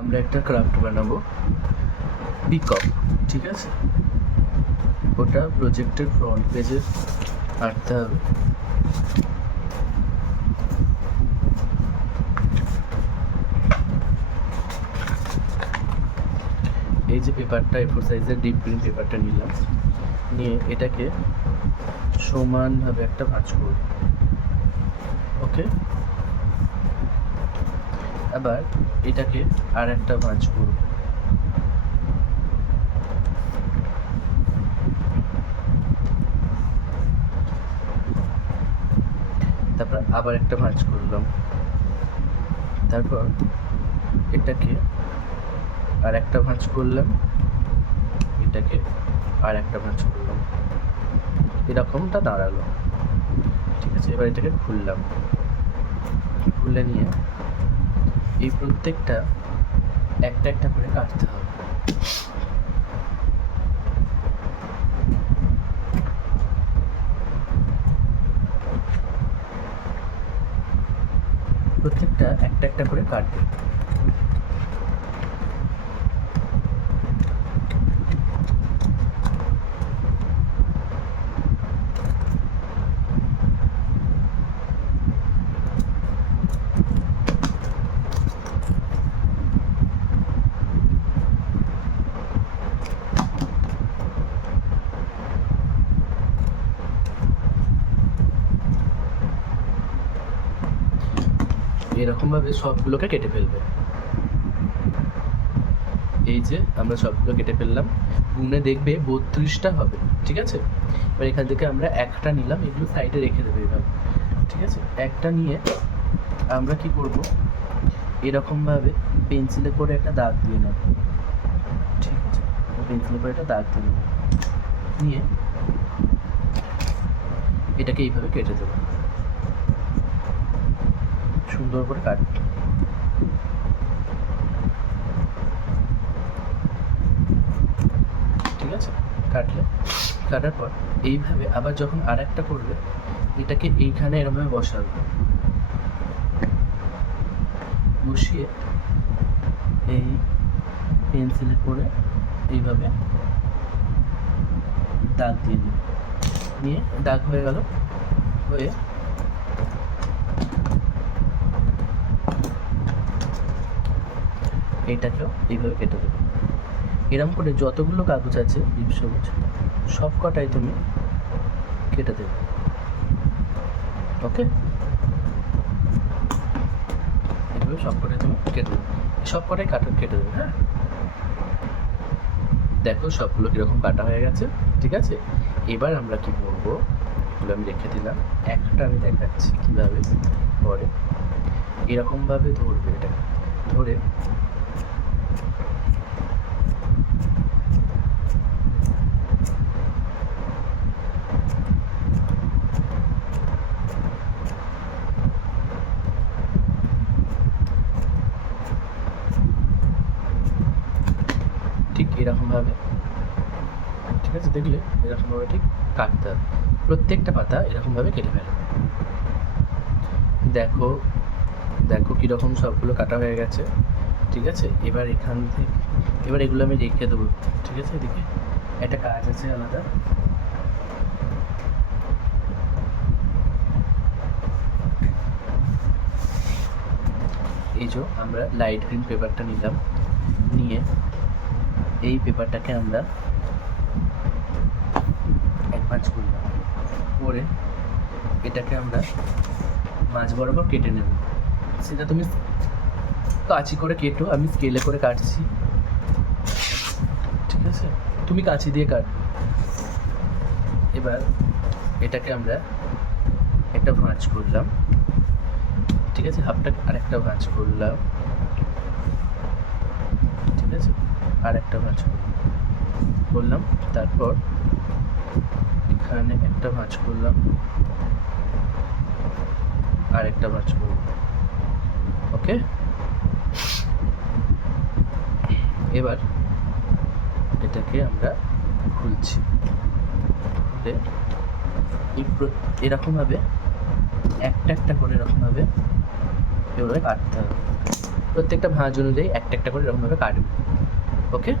আমরা একটা ক্রাফট বানাবো পিকক, ঠিক আছে? ওটা প্রজেক্টের ফ্রন্ট পেজে আঁকতে হবে। এই যে পেপারটা A4 সাইজের ডিপ গ্রিন পেপারটা নিলাম, নিয়ে এটাকে সমানভাবে একটা ভাঁজ করব। ওকে, আবার এটাকে আর একটা ভাঁজ করব। তারপর আবার একটা ভাঁজ করলাম, তারপর এটাকে আর একটা ভাঁজ করলাম, এটাকে আর একটা ভাঁজ করলাম, এরকমটা দাঁড়ালো। ঠিক আছে, এবার এটাকে খুললাম, খুলে নিয়ে এই প্রত্যেকটা একটা একটা করে কাটতে হবে। প্রত্যেকটা একটা একটা করে কাটবে। এরকমভাবে সবগুলোকে কেটে ফেলবে। এই যে আমরা সবগুলো কেটে ফেললাম, গুনে দেখবে 32টা হবে। ঠিক আছে, এবার এখান থেকে আমরা একটা নিলাম, এগুলো সাইডে রেখে দেবে এভাবে। ঠিক আছে, একটা নিয়ে আমরা কি করব, এরকমভাবে পেন্সিলে করে একটা দাগ দিয়ে নেব। ঠিক আছে, পেন্সিলে করে একটা দাগ দিয়ে নেব, নিয়ে এটাকে এইভাবে কেটে দেবো, সুন্দর করে কাটবো। ঠিক আছে, কাটার পর এইভাবে আবার যখন আর একটা করবে, এটাকে এইখানে এরকমভাবে বসাবে, বসিয়ে এই পেন্সিলে করে এইভাবে দাগ দিয়ে নেবে, নিয়ে দাগ হয়ে গেল, হয়ে এইটাকেও এইভাবে কেটে দেবে। এরকম করে যতগুলো কাগজ আছে ডিপ সবুজ, সব কটাই তুমি কেটে দেবে। ওকে, এইভাবে সব কটাই তুমি কেটে দেবে, সব কটাই কেটে দেবে। হ্যাঁ, দেখো সবগুলো কীরকম কাটা হয়ে গেছে। ঠিক আছে, এবার আমরা কি করবো, এগুলো আমি রেখে দিলাম, একটা আমি দেখাচ্ছি কীভাবে পরে। এরকমভাবে ধরবে, এটা ধরে ঠিক এরকমভাবে, ঠিক আছে, দেখলে এরকমভাবে ঠিক কাটতে হবে। প্রত্যেকটা পাতা এরকমভাবে কেটে ফেলবে। দেখো দেখো কীরকম সবগুলো কাটা হয়ে গেছে। ঠিক আছে, এবার এখান থেকে এবার এগুলো আমি রেখে দেবো। ঠিক আছে, এদিকে একটা কাজ আছে আলাদা। এই যে আমরা লাইট গ্রিন পেপারটা নিলাম, নিয়ে এই পেপারটাকে আমরা এক ভাঁজ করলাম, করে এটাকে আমরা মাঝ বরাবর কেটে নেব। সেটা তুমি কাঁচি করে কেটো, আমি স্কেলে করে কাটছি। ঠিক আছে, তুমি কাঁচি দিয়ে কাট। এবার এটাকে আমরা একটা ভাঁজ করলাম, ঠিক আছে, হাফটা আরেকটা ভাঁজ করলাম, ঠিক আছে, আরেকটা ভাঁজ করলাম, তারপর এখানে একটা ভাঁজ করলাম, আরেকটা ভাঁজ করলাম। ওকে, এবার এটাকে আমরা খুলছি, এরকমভাবে একটা একটা করে এরকমভাবে এভাবে কাটতে হবে। প্রত্যেকটা ভাঁজ অনুযায়ী একটা একটা করে এরকমভাবে কাটবে। ওকে,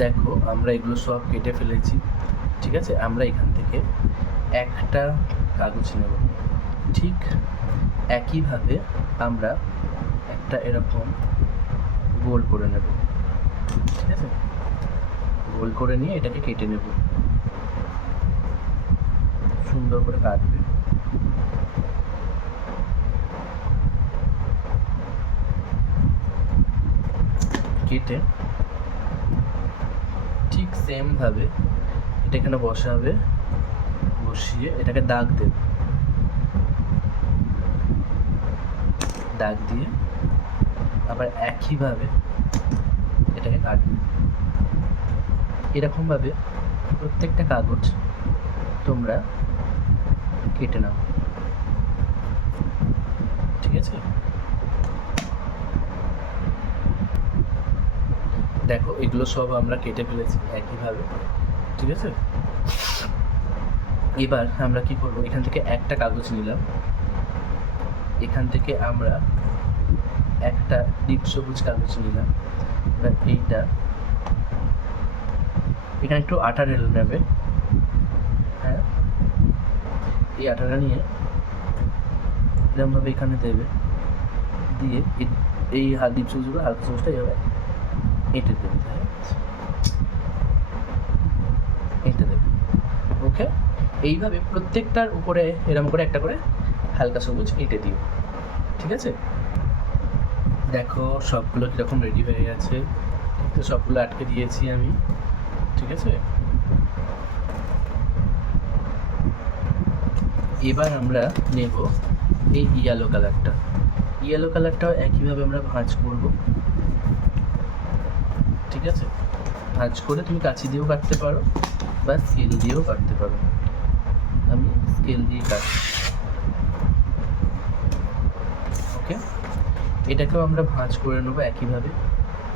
দেখো আমরা এগুলো সব কেটে ফেলেছি। ঠিক আছে, আমরা এখান থেকে একটা কাগজ নেব। ঠিক একইভাবে আমরা একটা এরকম গোল করে নেব। ঠিক আছে, গোল করে নিয়ে এটাকে কেটে নেব, সুন্দর করে কাটবে। কেটে ঠিক সেম ভাবে এটা এখানে বসাবে, বসিয়ে এটাকে দাগ দেবে, দাগ দিয়ে আবার একইভাবে এটাকে কাটবে। এরকমভাবে প্রত্যেকটা কাগজ তোমরা কেটে নাও। ঠিক আছে, দেখো এগুলো সব আমরা কেটে ফেলেছি একইভাবে। ঠিক আছে, এবার আমরা কি করব, এখান থেকে একটা কাগজ নিলাম, এখান থেকে আমরা একটা ডিপ সবুজ কাগজ নিলাম। এবার এইটা এখানে একটু আটা ঢেলে নেবে। হ্যাঁ, এই আটাটা নিয়ে এরকমভাবে এখানে দেবে, দিয়ে এই ডিপ সবুজগুলো হালকা সবুজটা এভাবে এঁটে দেবে, এঁটে দেবে। ওকে, এইভাবে প্রত্যেকটার উপরে এরকম করে একটা করে হালকা সবুজ এঁটে দিও। ঠিক আছে, দেখো সবগুলো কীরকম রেডি হয়ে গেছে, তো সবগুলো আটকে দিয়েছি আমি। ঠিক আছে, এবার আমরা নেব এই ইয়েলো কালারটা। ইয়েলো কালারটাও একইভাবে আমরা ভাঁজ করব। ঠিক আছে, ভাঁজ করে তুমি কাঁচি দিয়েও কাটতে পারো বা স্কেল দিয়েও কাটতে পারো। আমি স্কেল দিয়ে কাটছি। ওকে, এটাকেও আমরা ভাঁজ করে নেবো একইভাবে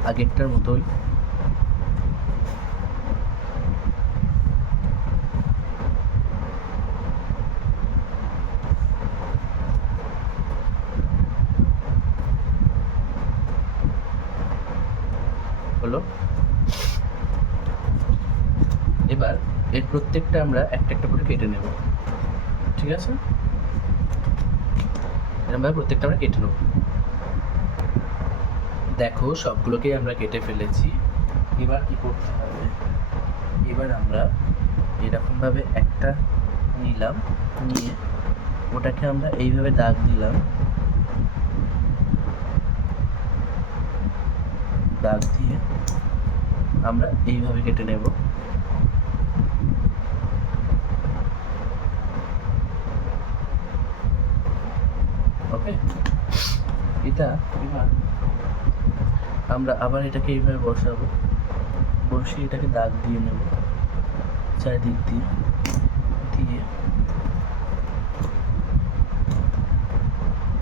আগেরটার মতোই। হলো, এবার এর প্রত্যেকটা আমরা একটা একটা করে কেটে নেব। ঠিক আছে, এরকমভাবে প্রত্যেকটা আমরা কেটে নেব। দেখো সবগুলোকেই আমরা কেটে ফেলেছি। এবার কি করতে হবে, এবার আমরা এরকমভাবে একটা নিলাম, নিয়ে ওটাকে আমরা এইভাবে দাগ দিলাম, দাগ দিয়ে আমরা এইভাবে কেটে নেব। ওকে, এটা এবার আমরা আবার এটাকে এইভাবে বসাবো, বসিয়ে এটাকে দাগ দিয়ে নেব চারিদিক দিয়ে, দিয়ে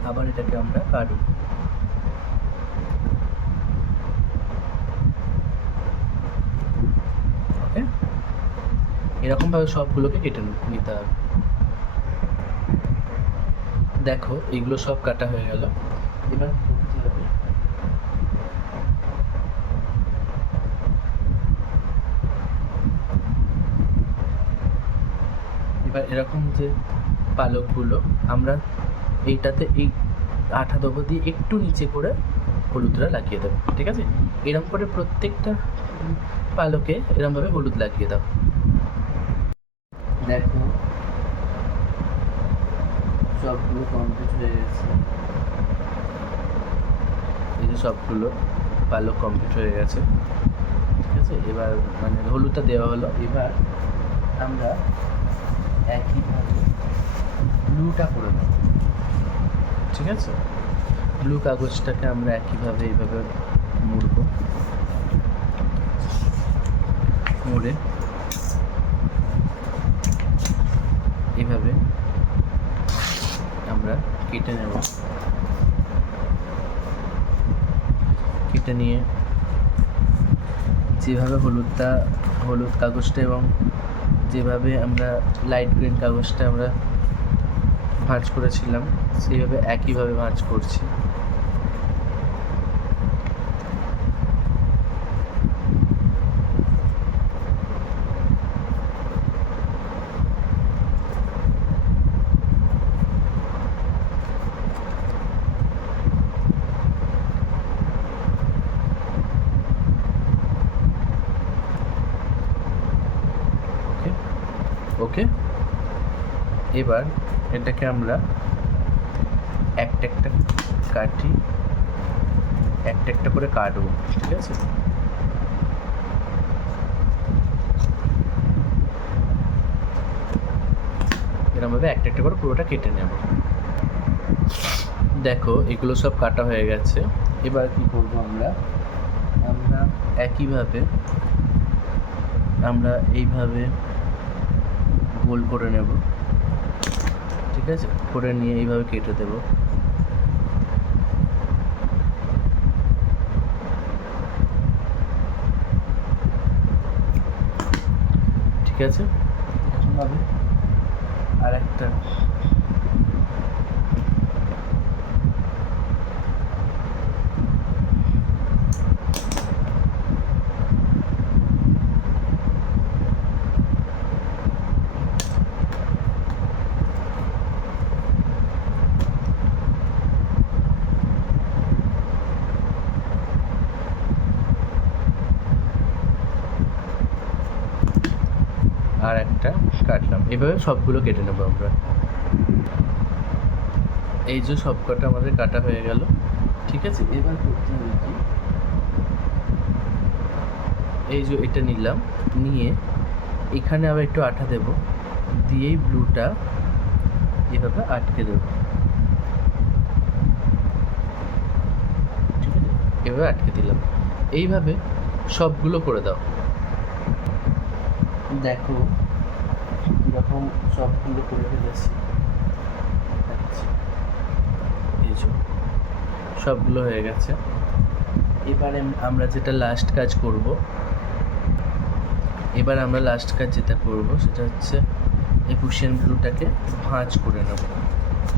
আবার এটাকে আমরা কাটব। ওকে, এরকমভাবে সবগুলোকে কেটে নিতে হবে। দেখো এগুলো সব কাটা হয়ে গেল। এবার করতে হবে, এবার এরকম যে পালকগুলো আমরা এইটাতে এই আঠা দেবো, দিয়ে একটু নিচে করে হলুদটা লাগিয়ে দেবো। ঠিক আছে, এরকম করে প্রত্যেকটা পালকে এরকমভাবে হলুদ লাগিয়ে দাও। দেখো সবগুলো কমপ্লিট হয়ে গেছে, এই যে সবগুলো পালক কমপ্লিট হয়ে গেছে। ঠিক আছে, এবার মানে হলুদটা দেওয়া হলো। এবার আমরা একইভাবে ব্লুটা করে নেব। ঠিক আছে, ব্লু কাগজটাকে আমরা একইভাবে এইভাবে মুড়ব, মুড়ে এইভাবে আমরা কেটে নেব। কেটে নিয়ে যেভাবে হলুদ কাগজটা এবং যেভাবে আমরা লাইট গ্রিন কাগজটা আমরা ভাঁজ করেছিলাম, সেইভাবে একইভাবে ভাঁজ করছি। ওকে, এবার এটাকে আমরা একটা একটা কাটি, একটা একটা করে কাটবো, ঠিক আছে? এরকমভাবে একটা একটা করে পুরোটা কেটে নেব। দেখো এগুলো সব কাটা হয়ে গেছে। এবার কি করব আমরা একইভাবে আমরা এইভাবে গোল করে নেব, ঠিক আছে? করে নিয়ে এইভাবে কেটে দেব। ঠিক আছে, এরকমভাবে আর একটা আর একটা কাটলাম। এভাবে সবগুলো কেটে নেবো আমরা। এই যে সব কটা আমাদের কাটা হয়ে গেল, ঠিক আছে? এবার করতে হবে কি, এই যে এটা নিলাম, নিয়ে এখানে আবার একটু আঠা দেব, দিয়েই ব্লুটা এভাবে আটকে দেব, ঠিক আছে? এভাবে আটকে দিলাম। এইভাবে সবগুলো করে দাও। দেখো কীরকম সবগুলো করে ফেলেছি, এই যে সবগুলো হয়ে গেছে। এবারে আমরা যেটা লাস্ট কাজ করব, যেটা করব সেটা হচ্ছে এই কুশিয়ান ব্লুটাকে ভাঁজ করে নেব।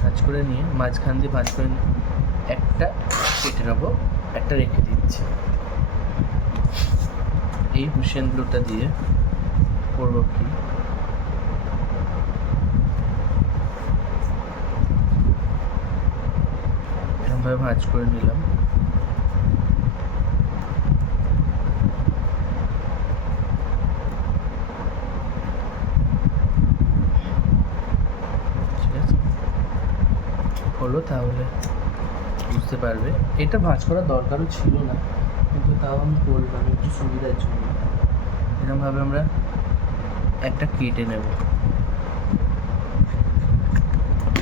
ভাঁজ করে নিয়ে মাঝখান দিয়ে ভাঁজ করে নিয়ে একটা কেটে নেব, একটা রেখে দিচ্ছি। এই কুশিয়ান ব্লুটা দিয়ে করবো কি, এরকমভাবে ভাঁজ করে নিলাম। হলো, তাহলে বুঝতে পারবে। এটা ভাঁজ করার দরকারও ছিল না, কিন্তু তাও আমি করলাম একটু সুবিধার জন্য। এরকমভাবে আমরা একটা কেটে নেব,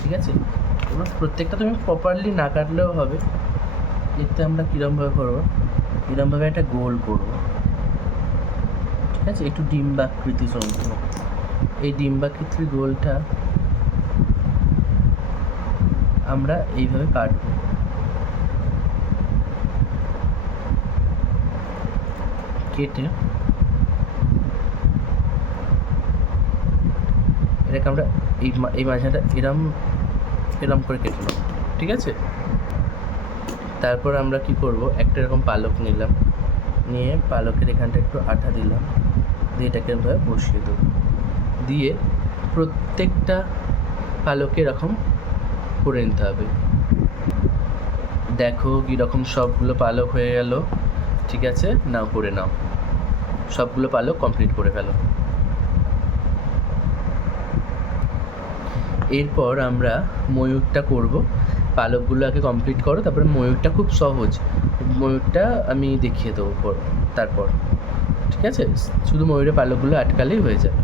ঠিক আছে? এবার প্রত্যেকটা তুমি প্রপারলি না কাটলেও হবে। এতে আমরা কীরকমভাবে করবো, এরকমভাবে একটা গোল করব, ঠিক আছে? একটু ডিম্বাকৃতি সম্পূর্ণ। এই ডিম্বাকৃতির গোলটা আমরা এইভাবে কাটবো, কেটে এটাকে আমরা এই মাঝখানটা এরম করে কেটে নেব, ঠিক আছে? তারপর আমরা কি করব, একটা এরকম পালক নিলাম, নিয়ে পালকের এখানটা একটু আঠা দিলাম, দিয়ে এটাকে এরকমভাবে বসিয়ে দেবো, দিয়ে প্রত্যেকটা পালকে এরকম করে নিতে হবে। দেখো কীরকম সবগুলো পালক হয়ে গেল, ঠিক আছে? নাও করে নাও, সবগুলো পালক কমপ্লিট করে ফেলো। এরপর আমরা ময়ূরটা করব। পালকগুলো আগে কমপ্লিট করো, তারপরে ময়ূরটা খুব সহজ, ময়ূরটা আমি দেখিয়ে দেবো তারপর, ঠিক আছে? শুধু ময়ূরের পালকগুলো আটকালেই হয়ে যাবে।